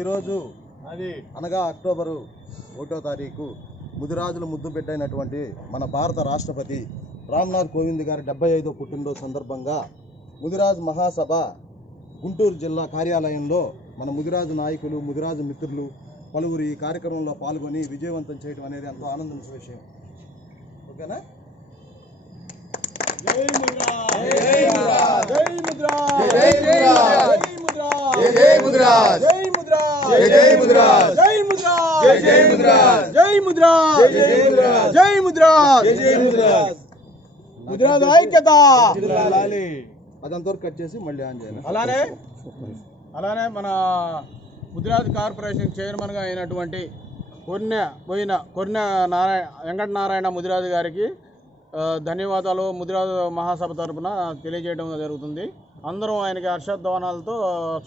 ఈరోజు అనగా అక్టోబరు 1వ తారీఖు ముదిరాజుల ముద్దుబిడ్డ అయినటువంటి మన భారత రాష్ట్రపతి రామ్నాథ్ కోవింద్ గారి 75వ పుట్టినరోజు సందర్భంగా ముదిరాజు మహాసభ గుంటూరు జిల్లా కార్యాలయంలో మన ముదిరాజు నాయకులు, ముదిరాజు మిత్రులు పలువురు ఈ కార్యక్రమంలో పాల్గొని విజయవంతం చేయడం అనేది ఎంతో ఆనందించే విషయం. ఓకేనా? జై ముదిరాజ్, జై ముదిరాజ్, జై ముదిరాజ్, జై ముదిరాజ్, జై ముదిరాజ్, జై ముదిరాజ్, జై ముదిరాజ్, జై ముదిరాజ్, జై ముదిరాజ్, జై ముదిరాజ్, జై ముదిరాజ్. ముదిరాజ్ ఐక్యత. అదంతా కట్ చేసి మళ్ళీ ఆన్ చేయాలి. అలానే మన ముదిరాజ్ కార్పొరేషన్ చైర్మన్గా అయినటువంటి కొర్నె వెంకటనారాయణ ముదిరాజు గారికి ధన్యవాదాలు ముదిరాజు మహాసభ తరపున తెలియజేయడం జరుగుతుంది. అందరం ఆయనకి హర్షధ్వానాలతో